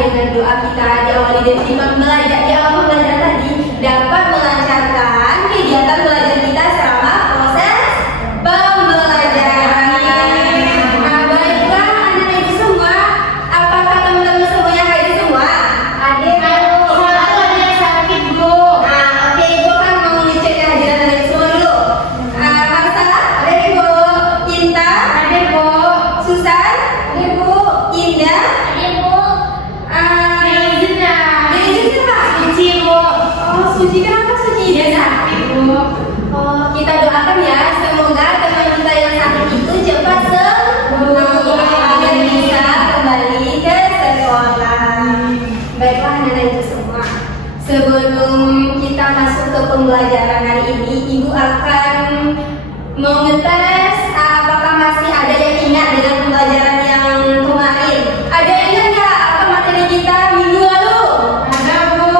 dengan doa kita diawali dari di awal pembelajaran tadi dapat melancarkan kegiatan belajar kita selama proses pembelajaran. Nah, baiklah anak-anak ibu semua, apakah teman-teman semuanya hadir semua? Hadir. Satu ada yang sakit, Bu. Nah, oke, ibu kan mau ngecek kehadiran anak semua dulu. Marsa, ada ibu. Cinta, ada ibu. Susan, ada ibu. Indah, ada ibu. Suci, kenapa Suci? Dia sakit, Bu. Oh, kita doakan ya, semoga teman kita yang sakit itu cepat sembuh agar bisa kembali ke sekolah. Baiklah anak-anak itu semua, sebelum kita masuk ke pembelajaran hari ini, Ibu akan mengetes apakah masih ada yang ingat dengan pembelajaran yang kemarin. Ada yang ingat nggak apa materi kita minggu lalu? Ada, Bu.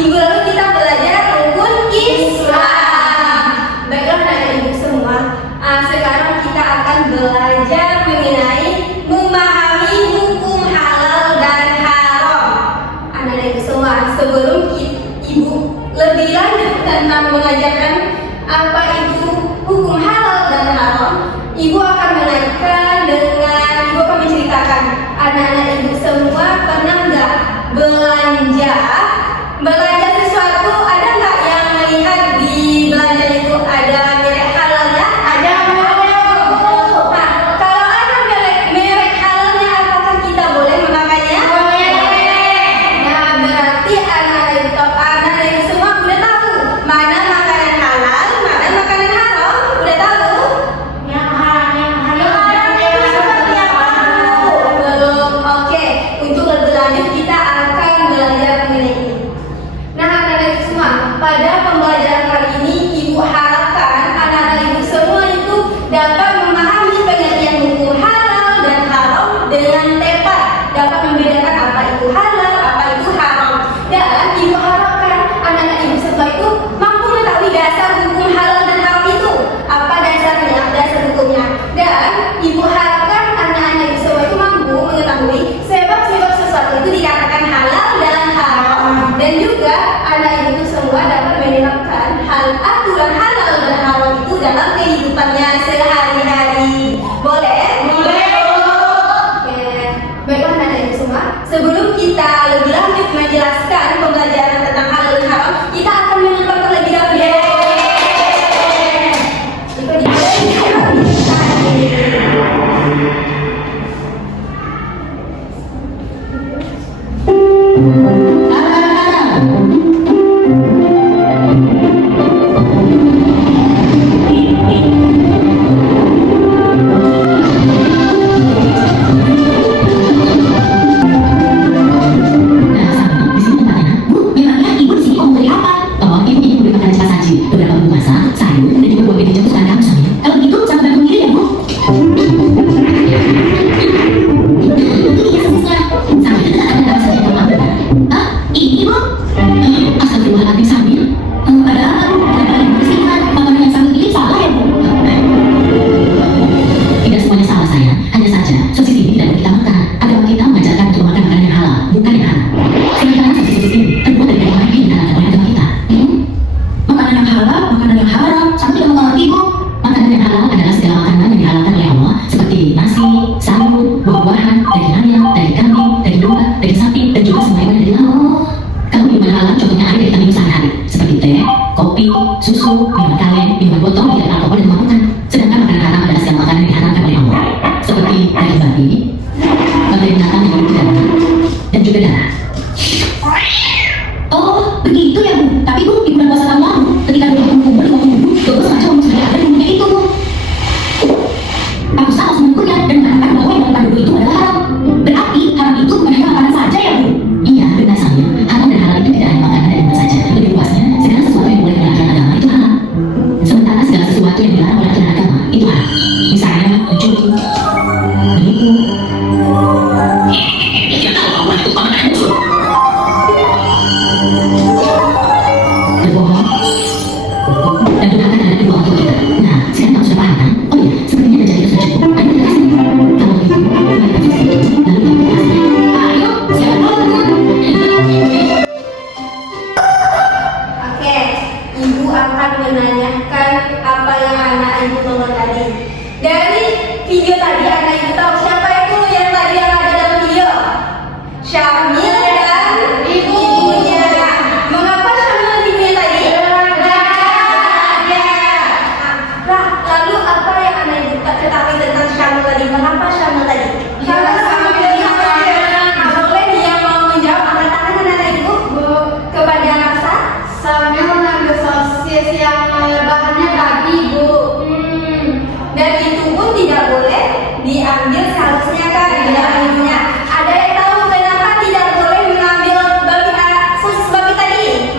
Minggu lalu kita belajar rukun Islam. Baiklah anak-anak ibu semua, sekarang kita akan belajar mengenai memahami hukum halal dan haram. Anak-anak ibu semua, sebelum ibu lebih lanjut tentang mengajarkan apa itu hukum halal dan haram, ibu akan menaikkan dengan ibu akan menceritakan anak-anak ibu semua pernah nggak belanja sesuatu, ada nggak yang melihat di belanja itu ada merek halalnya? Ada, Bu. Nah, kalau ada merek halalnya, apakah kita boleh memakainya? Boleh. Nah, berarti anak-anak itu semua udah tahu mana makanan halal, mana makanan haram. Udah tahu? Yang halal itu seperti apa? Belum. Oke, untuk lebih lanjut kita akan belajar mengenai ini. Nah, anak-anak ibu semua, pada pembelajaran kali ini ibu harapkan anak-anak ibu semua itu dapat memahami pengertian hukum halal dan haram dengan tepat, dapat membedakan apa itu halal, apa itu haram. Dan ibu harapkan anak-anak ibu semua itu mampu mengetahui dasar hukum halal dan haram itu, apa dasarnya, dasar hukumnya. Dan ibu harapkan anak-anak ibu semua itu mampu mengetahui sebab-sebab sesuatu itu dikatakan halal dan haram, dan juga anak ibu semua dapat menerapkan aturan halal dan haram itu dalam kehidupannya sehari-hari. Boleh? Boleh. Oke. Baiklah anak ibu semua, sebelum kita lebih lanjut menjelaskan pembelajaran tentang halal dan haram, kita akan menonton terlebih dahulu. Dan doakan anak kedua untuk kita. Nah, sekarang kamu sudah paham kan? Oh iya, sepertinya ada cerita sudah cukup. video tadi anak ibu tahu siapa itu yang tadi yang ada dalam video? Syamil dan ibunya. Mengapa Syamil dan ibunya tadi? Nah, lalu apa yang anak ibu ketahui tentang Syamil tadi? Mengapa Syamil tadi? Boleh dia mau menjawab angkat tangan anak ibu? Kepada masa? Sambil mengambil sosis yang bahannya daging, Bu. Dan itu pun tidak boleh diambil seharusnya kan dalam ibunya. Ada yang tahu kenapa tidak boleh mengambil sosis babi tadi?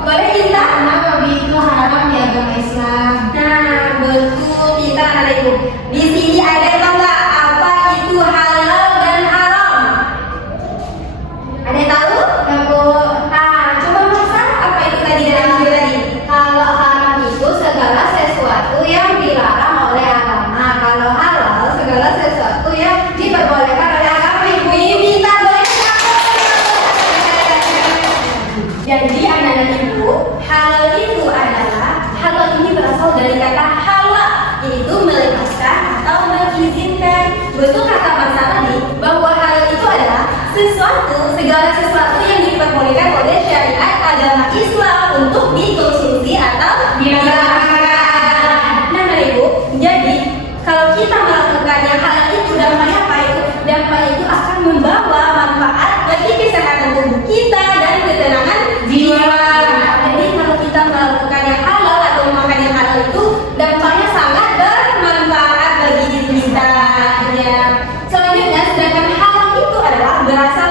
Boleh cinta? Karena babi itu haram di agama Islam. Nah, betul kita anak ibu. Di sini ada yang tahu nggak apa itu halal dan haram? Ada yang tahu? Ya, Bu. Nah, coba masa apa itu tadi dalam video tadi? Kalau haram itu segala sesuatu yang dilarang oleh agama. Kalau halal segala sesuatu yang diperbolehkan oleh agama. Ibu ini minta boleh Jadi anak-anak ibu, halal itu adalah halal ini berasal dari kata halal, yaitu melepaskan atau mengizinkan. Betul kata Mas tadi bahwa halal itu adalah segala sesuatu yang diperbolehkan oleh syariat agama Islam untuk dikonsumsi atau dimakan. Nah, anak ibu, jadi kalau kita melakukan yang halal itu dampaknya apa itu? Dampaknya itu akan membawa manfaat bagi kesehatan tubuh kita dan ketenangan jiwa. Jadi kalau kita melakukan yang halal atau memakan yang halal itu dampaknya sangat bermanfaat bagi diri kita. Ya. Selanjutnya, sedangkan haram itu adalah berasal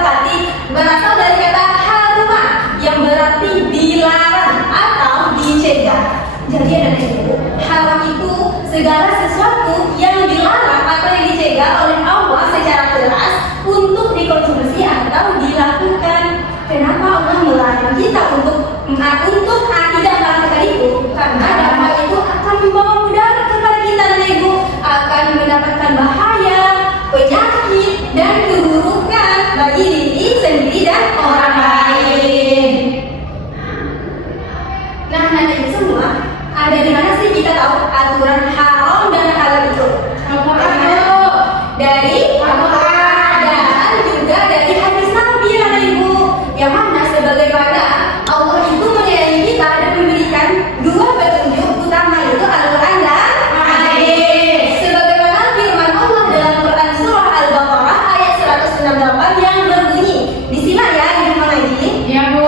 dari kata haruma yang berarti dilarang atau dicegah. Jadi anak ibu, haram itu segala sesuatu yang dilarang atau yang dicegah oleh Allah secara keras untuk dikonsumsi atau dilakukan. Kenapa Allah melarang kita untuk tidak melakukan itu? Karena dampak itu akan membawa mudarat kepada kita dan ibu, akan mendapatkan bahaya, penyakit dan keburukan bagi diri sendiri dan orang lain. Nah, anak ibu semua, ada di mana sih kita tahu aturan haram dan halal itu? Dari Al-Quran dan juga dari hadis Nabi anak ibu, yang mana sebagaimana Allah itu menyayangi kita dan memberikan dua petunjuk utama, yaitu Al-Quran dan hadis. Sebagaimana firman Allah dalam Quran surah Al-Baqarah ayat 168 yang berbunyi, disimak ya ibu mengaji. Ya, Bu.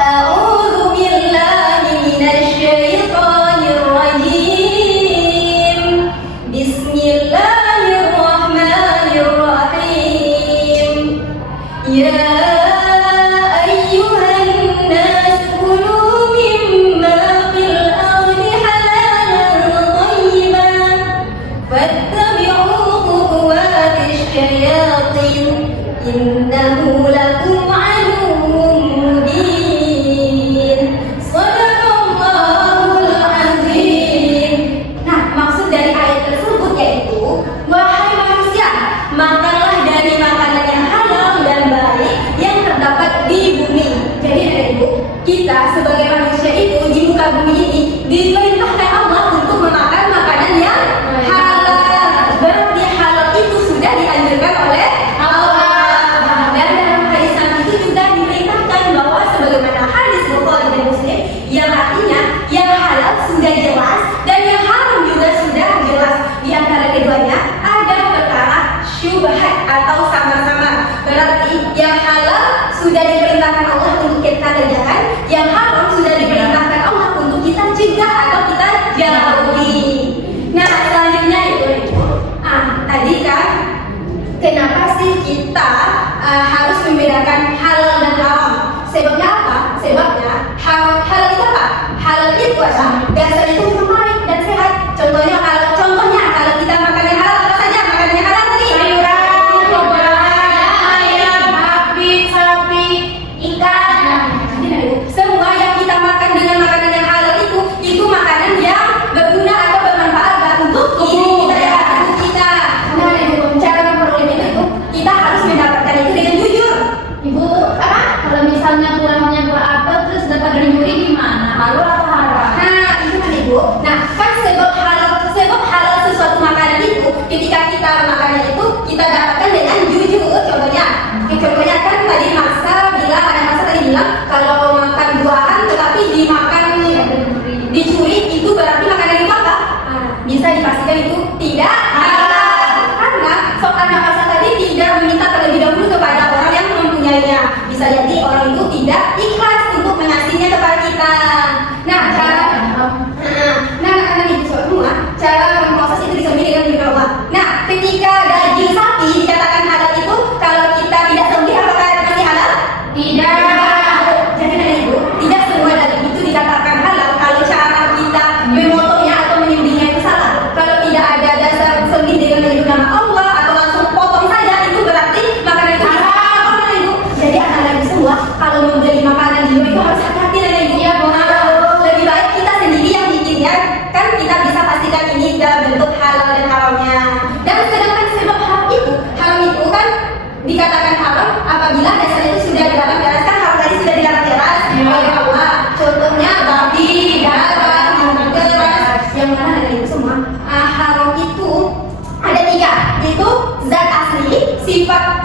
A'udzu billahi minasyaitonir rajim. Bismillahirrahmanirrahim. Ya ayyuhan nas kulu mimma fil ardi halalan thayyiban fattabi'u khutuwatis syayatin innahu lakum aduwwun mubin. Shadaqallahul azim. Nah, maksud dari ayat tersebut yaitu, wahai manusia, makanlah dari makanan yang halal dan baik yang terdapat di bumi. Jadi anak ibu, kita sebagai manusia itu di muka bumi ini diperintahkan Allah untuk memakan makanan yang halal. Berarti halal itu sudah dianjurkan oleh Allah. Dan dalam hadis Nabi itu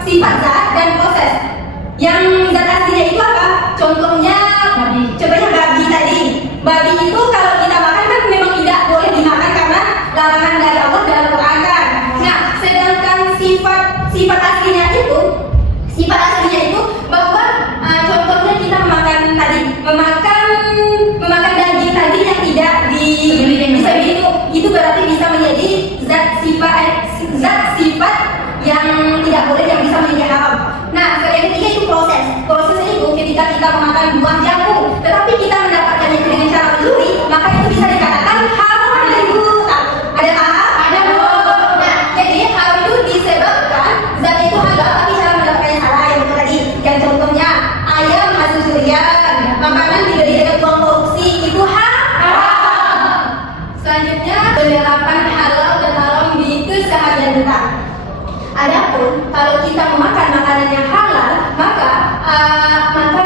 sifat zat dan proses. Yang zat aslinya itu apa? Contohnya, contohnya babi tadi. Babi itu kalau kita makan kan memang tidak boleh dimakan karena larangan dari Allah dalam Quran kan. Nah, sedangkan sifat aslinya itu bahwa contohnya kita memakan daging tadi yang tidak disembelih itu berarti bisa menjadi zat sifat yang tidak boleh, yang bisa menjadi haram. Nah, yang ketiga itu proses. Proses itu ketika kita memakan buah jagung, tetapi kita mendapatkannya itu dengan cara mencuri, maka itu bisa dikatakan haram. Ada ibu? Ada paham? Ada bu. Nah, jadi haram itu disebabkan zat itu halal, tapi cara mendapatkannya salah. Yang itu tadi, yang contohnya ayam hasil curian, makanan dibeli dengan uang korupsi, itu haram. Selanjutnya penerapan halal dan haram di keseharian kita. Adapun kalau kita memakan makanan yang halal, maka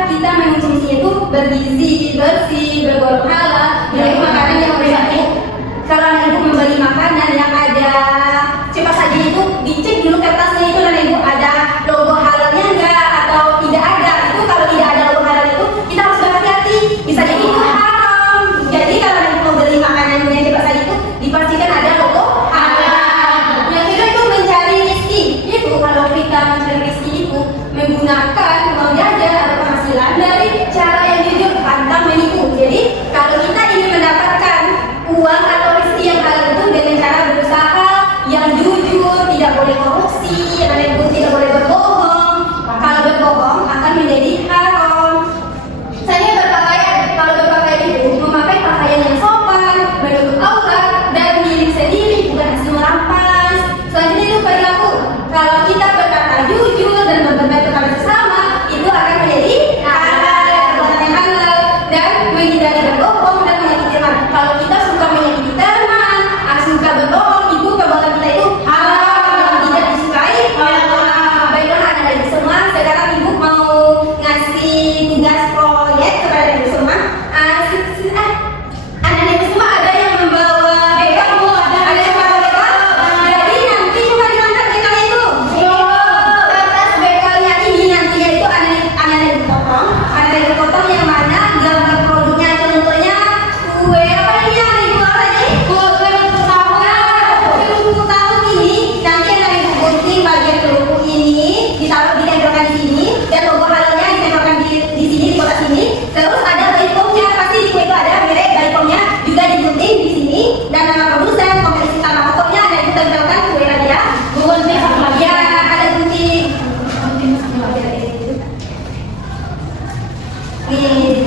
kita mengkonsumsinya itu bergizi, bersih, bergolong halal. Jadi makanan yang bersih. Kalau ibu membeli makanan yang ada cepat saja itu dicek dulu kertasnya itu dan ibu ada logo halalnya enggak atau tidak ada. Itu kalau tidak ada logo halal itu kita harus berhati-hati. Bisa jadi itu haram. Jadi kalau ibu membeli makanan yang cepat saja itu dipastikan ada logo halal. Yang kedua itu mencari rezeki. Itu kalau kita mencari rezeki itu menggunakan uang jajan atau penghasilan dari cara yang jujur, pantang menipu. Jadi kalau kita ingin mendapatkan uang atau rezeki yang halal itu dengan cara berusaha yang jujur, tidak boleh korupsi, itu tidak boleh berbohong. Kalau berbohong akan menjadi haram. Saya berpakaian, kalau berpakaian itu memakai pakaian yang sopan, menutup aurat dan diri sendiri, bukan hasil merampas. Selanjutnya itu perilaku. Kalau kita berkata jujur dan berbaik kepada sesama, itu akan menjadi halal, perbuatan yang halal, dan menghindari berbohong dan menyakiti teman. Kalau kita suka menyakiti teman, suka berbohong, itu perbuatan kita itu halal, yang tidak disukai oleh Allah. Baiklah anak-anak semua, sekarang ibu mau ngasih tugas proyek kepada ibu semua. Anak-anak semua ada yang membawa bekal, ada yang membawa bekal. Jadi nanti coba diangkat bekalnya itu. Kertas bekalnya ini nantinya itu anak-anak potong yang mana gambar produknya. Contohnya kue apa ini yang ibu apa ini? Kue ulang tahun ini nanti anak ibu gunting bagian kerupuk ini ditaruh ditempelkan di sini dan logo halalnya ditempelkan di sini di kotak sini. Terus ada baikongnya, pasti di kue itu ada merek baikongnya juga digunting di sini dan nama produsen, kompetisi tanah pokoknya ada ditempelkan kue tadi ya. Gunting ya ada gunting. Nih.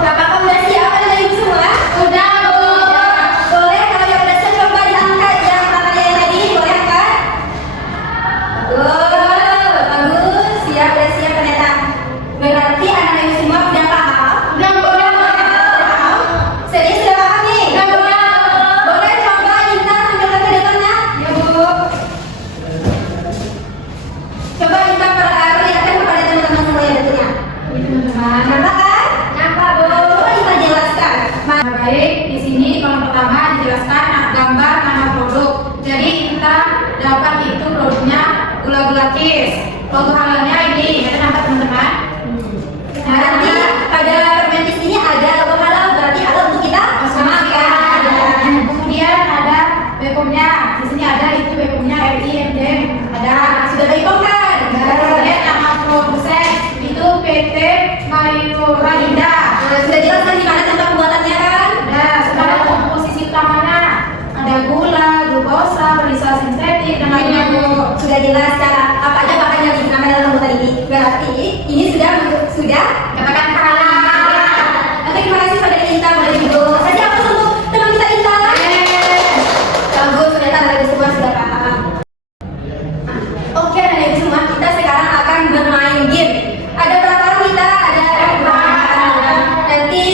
Apakah udah siap anak ibu semua? Udah bu. Boleh kalau yang udah siap coba diangkat yang tangannya yang tadi, boleh angkat? Bagus, siap, udah siap ternyata. Berarti anak ibu semua udah paham? Udah paham? Serius sudah paham nih? Udah. Boleh coba Intan tampilkan ke depannya? Ya bu. Coba Intan perlihatkan kepada teman-teman semua yang tentunya. Nampak kan? Nampak bu. Coba kita jelaskan. Baik, di sini kolom pertama dijelaskan gambar nama produk. Jadi kita dapat itu produknya gula-gula kiss. Logo halalnya ini, kita nampak teman-teman. Nah, nanti pada permen di sini ada logo halal, berarti halal untuk kita makan. Kemudian ada bekomnya. Di sini ada itu bekomnya RIMD. Ada. Sudah baikong kan? Kemudian nama produsen itu PT Mayura Indah. Sudah jelas kan di mana tempat pembuatannya kan? Nah, sekarang komposisi utamanya ada gula, glukosa, melisa sintetik, dan lainnya bu. Sudah jelas cara apa aja bahan yang digunakan dalam pembuatan ini. Berarti ini sudah Katakan halal. Oke, terima kasih pada Intan, pada Ibu. Saja apa untuk teman kita Intan? Bagus, ternyata anak ibu semua sudah paham. Oke, anak ibu semua, kita sekarang akan bermain game. Ada berapa orang kita? Ada 4. Nanti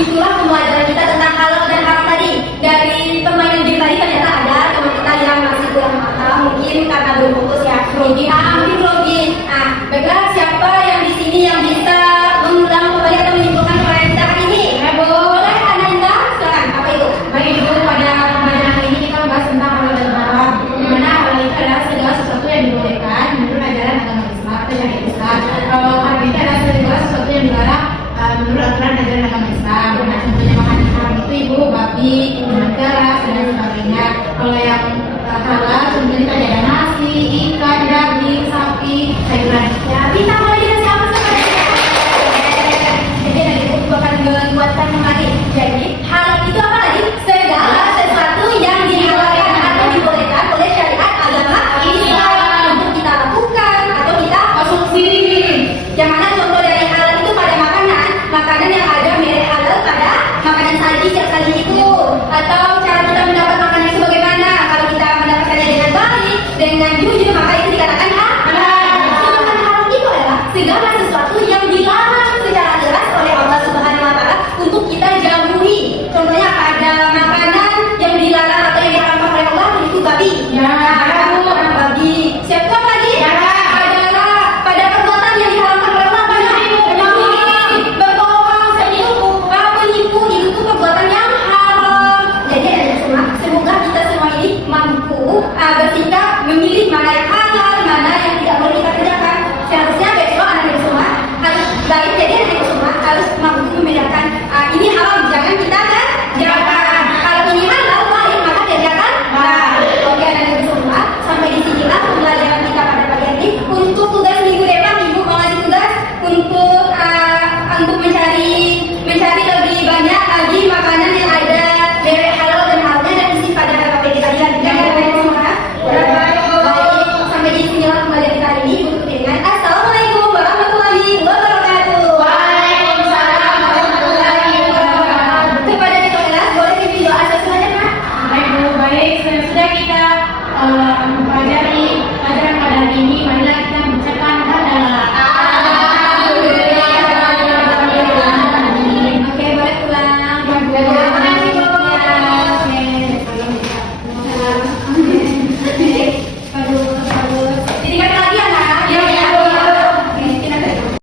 itulah pembelajaran kita tentang halal dan haram tadi. Dari permainan game tadi ternyata ada teman kita yang masih kurang paham, mungkin karena belum fokus ya. Grogi, mungkin grogi